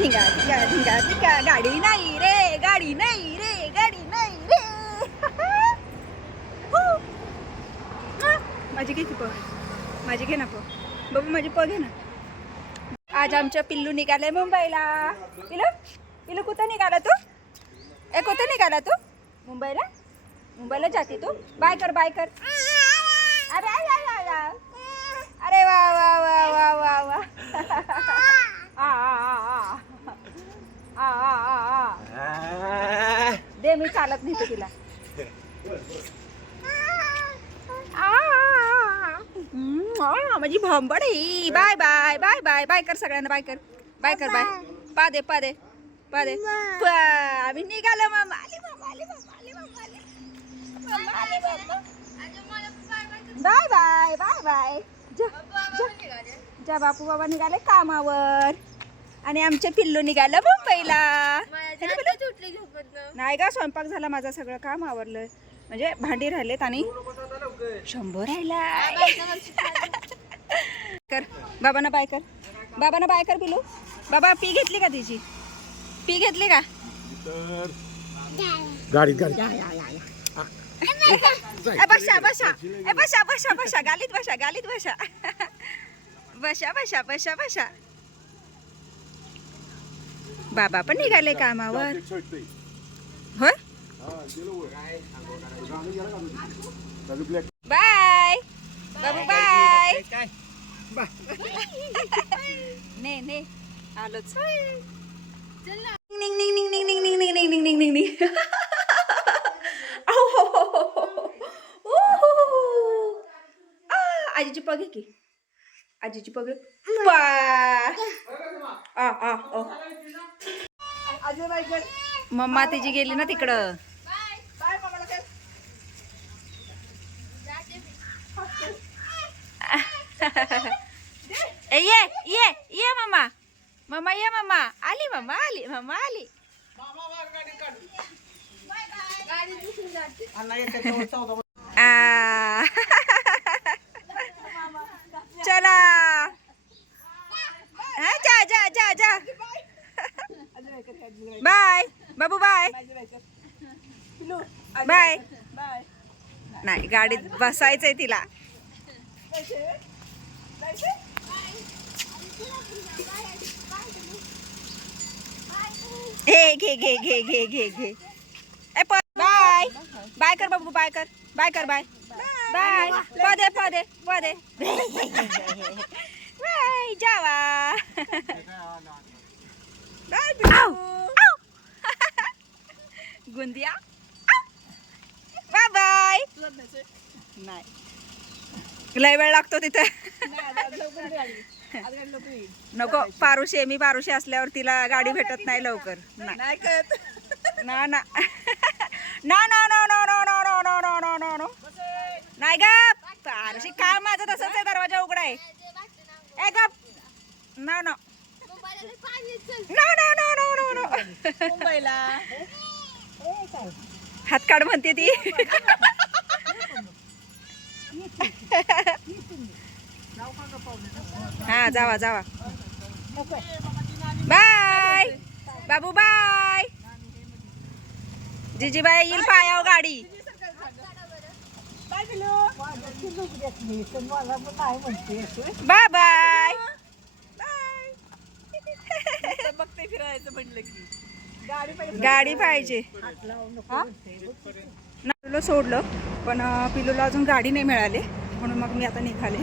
धिंगा धिंगा धिंगा धिंगा गाडी नाही रे गाडी नाही रे गाडी नाही रे माझी घे की पग माझी घे ना पग बघू माझी पग घे ना. आज आमचं पिल्लू निघालंय मुंबईला. पिल्लू पिल्लू कुठं निघाला तू? कुठं निघाला तू? मुंबईला मुंबईला जाते तू? बाय कर बाय कर. अरे अरे वा वा वा वा वा वा दे मी चालत नाही तिला. माझी भंबडी. Bye bye bye bye bye कर सगळ्यांना. बाय कर बाय कर बाय. पा दे पा दे पा दे. आम्ही निघालो मामा. Bye bye bye bye. जा बापू बाबा निघाले कामावर आणि आमचे पिल्लू निघालं मुंबईला. नाही का स्वयंपाक झाला माझा सगळं काम आवरलं. म्हणजे भांडी राहिलेत आणि 100 राहिला. कर बाबांना बाय कर. बाबांना बाय कर पिल्लू. बाबा पी घेतली का तिची? पी घेतली का? गाडी बसा बसा बसा बसा बसा गालीत बसा गालीत बसा बसा बसा बसा बसा. बाबा पण निघाले कामावर. होय बाय बाबू बाय. ने ने आलोच. निंग निंग निंग निंग निंग निंग निंग निंग निंग निंग निंग. आजीची पग की आजीची पग. मम्मा तिची गेली ना तिकडं. ये ये ये मम्मा मम्मा ये मम्मा आली मम्मा आली मम्मा आली. चला जा जा जा जा. बाय बाबू बाय बाय. नाही गाडीत बसायचंय तिला. हे घे घे घे घे घे घे. बाय बाय कर बाबू बाय कर बाय कर बाय बाय. पदे पदे पदे बाय जावा. गुंदिया बाय बाय. नाही लय वेळ लागतो तिथे. नको पारुशे मी पारुशे असल्यावर तिला गाडी भेटत नाही लवकर. ना ना ना ना ना ना ना ना ना ना ना ना ना नाही ग पारुशी. काम माझं तसंच आहे. दरवाजा उघडा आहे. ए गप ना ना मुंबईला हात काढ म्हणते ती. हा जावा जावा. बाय बाबू बाय. जिजीबाई येईल पायाव गाडी. Bye bye. बघते फिरायचं म्हटलं की गाडी पाहिजे. पिलूला सोडलं पण पिलूला अजून गाडी नाही मिळाली म्हणून मग मी आता निघाले.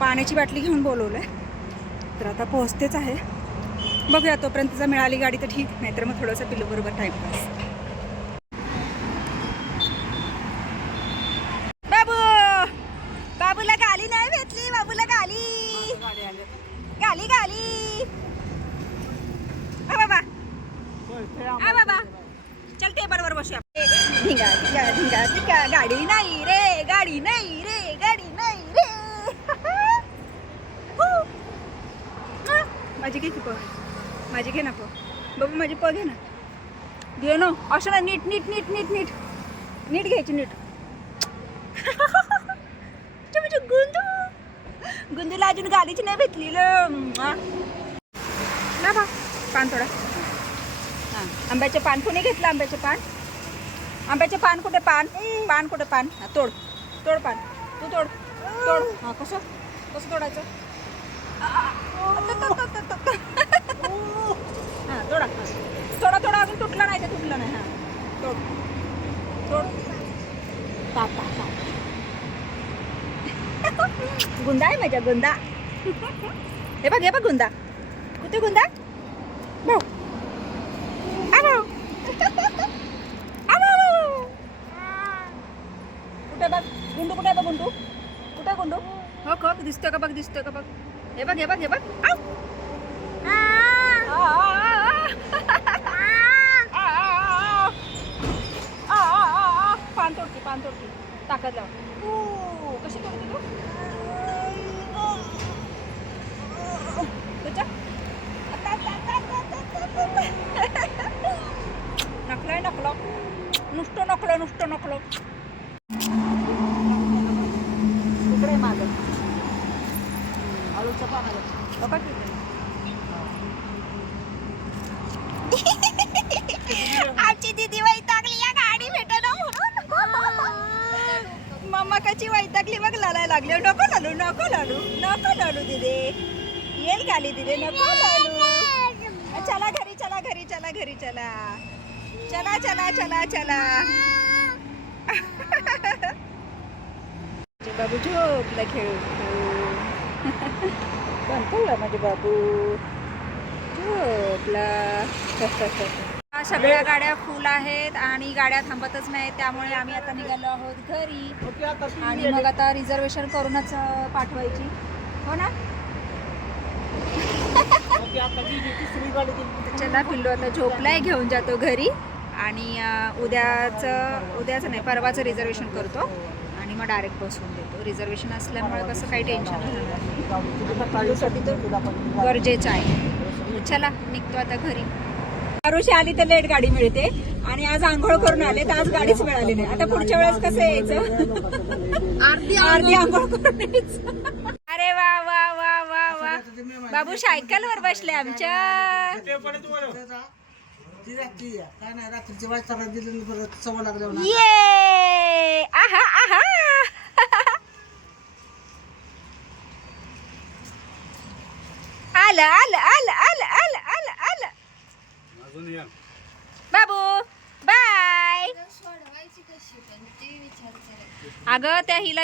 पाण्याची बाटली घेऊन बोलवलंय तर आता पोहोचतेच आहे. बघूया तोपर्यंत जर मिळाली गाडी तर ठीक. नाहीतर मग थोडंसं पिलू बरोबर टाइमपास. बाबू बाबूला गाली नाही भेटली. बाबूला गाली गाली गाली. बाबा बाबा चल टेबलवर बसूया. धिंगा धिंगा धिंगा धिंगा गाडी नाही रे गाडी नाही रे गाडी नाही रे. माझी घे की पग माझी घे ना पग बघू माझी पग घे ना. घे ना असं ना. नीट नीट नीट नीट नीट नीट घ्यायची नीट. गुंदू गुंदूला अजून गाडीची नाही भेटली. पान थोडा. हां आंब्याचे पान कोणी घेतलं आंब्याचे पान? आंब्याचे पान कुठे? पान पान कुठे? पान हां तोड तोड पान तू तोड तोड. हां कसं कसं तोडायचं? हां तोडा थोडा थोडा अजून तुटलं नाही ते तुटलं नाही. हां तोड तोड. पापा गुंदा आहे माझ्या गुंदा. हे बघ गुंदा. कुठे गुंदा? भाऊ कुठे बघ गुंडू कुठे बघ गुंडू कुठे गुंडू? हो हो दिसतोय का बघ दिसतोय का बघ. हे बघ हे बघ हे बघ. पान तोडती पान तोडती ताकद लाव. कशी तोडती तू? नकलय नकलो नुसतं नकलो. तिकडे मागं आळूचं पान आलं बघा की. आमची दीदी वैतागली या गाडी भेटणं म्हणून. मम्मा कशी वैतागली बघ लालाय लागली. नको लालू दीदी येईल गाली दीदी नको लालू. चला घरी चला घरी चला घरी चला चला चला चला चला. बाबू झोपला खेळू कोणता माझे बाबू झोपला. सगळ्या गाड्या फुल आहेत आणि गाड्या थांबतच नाहीत त्यामुळे आम्ही आता निघालो आहोत घरी. आणि मग आता रिझर्वेशन करूनच पाठवायची. हो ना? चला पिल्लू आता झोपलाय घेऊन जातो घरी आणि उद्याचं नाही परवाचं रिझर्वेशन करतो आणि मग डायरेक्ट बसवून देतो. रिझर्वेशन असल्यामुळे कसं काही टेन्शन होणार नाही. पिल्लूसाठी तर गरजेचं आहे. चला निघतो आता घरी. आरुषी आली तर लेट गाडी मिळते आणि आज आंघोळ करून आले तर आज गाडीच मिळाली नाही. आता पुढच्या वेळेस कसं यायचं? अर्धी आंघोळ करून यायचं. अरे वा वा वा वा वा बाबू सायकल वर बसले आमच्या. ये आहा आहा. आलं आलं आलं आलं आलं आलं आलं. बाबू बाय. अगं त्या हिला